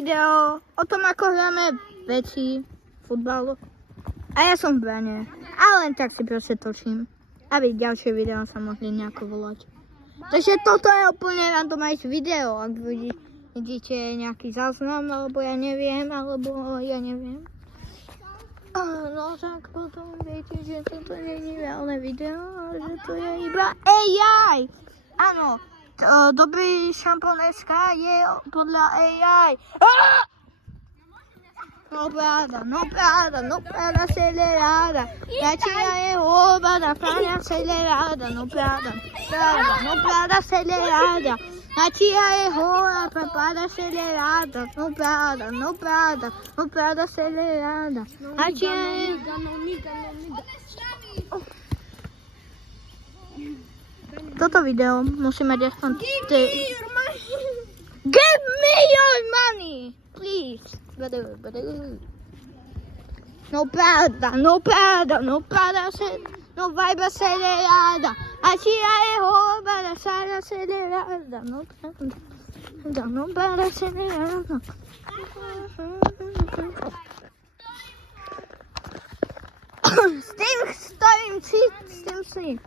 video o tom, ako hráme veci, futbal. A ja som v bráne. A len tak si proste točím, aby ďalšie video sa mohli nejako volať. Takže toto je úplne randomized video, ak vidíte nejaký záznam, alebo ja neviem. No tak potom viete, že toto nie je reálne video, ale že to je iba AI. Áno, dobrý šamponeska je podľa AI. No pravda, acelerada. La chica es boba, la Fania acelerada. No pravda, acelerada. La chica es boba, papada acelerada. No pravda, acelerada. La chica es... Toto video musí mať aspoň... Give me your money, please. No pravda, no vibe acelerada. Aquí hay joven, la sala acelerada. No pravda acelerada. Stim.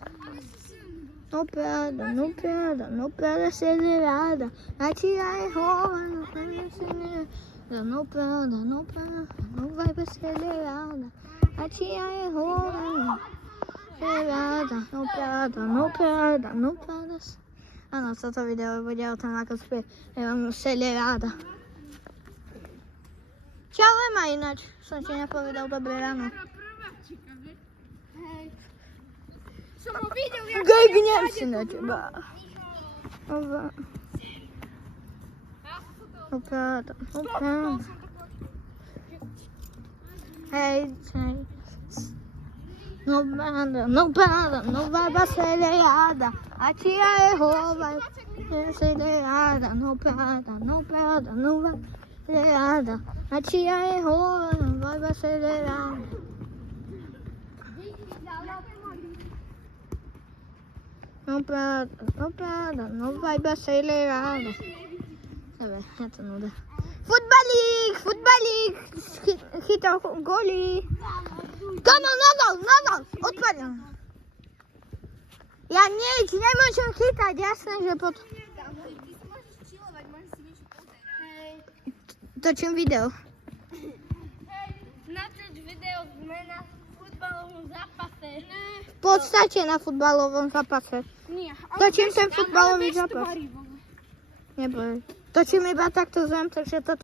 No pravda acelerada. Aquí hay joven, la sala acelerada. No pravda, no vibe acelerada. Aqui é rola acelerada. No pravda. Áno, toto video bude o tom, ako spievam acelerada. Čau, Ema, ináč. Som ti nepovedal dobré ráno. Som ho videl, jak... Gejgnem si na teba. No pravda. Hej. No pravda, no vibe acelerada. Aqui é rouba acelerada. No pravda, no vibe acelerada. Aqui é rouba, no vibe acelerada. No pravda, no vibe acelerada. Ja to nuda. Futbalík! Chytal góly. Come on, nadal, odpadám. Ja nič, nemôžem chytať, jasné, že potom... Točím video. Natoč video sme na futbalovom zápase. V podstate na futbalovom zápase. Nie. Točím ten futbalový zápas. Neboj. Točím iba takto zem, takže toto...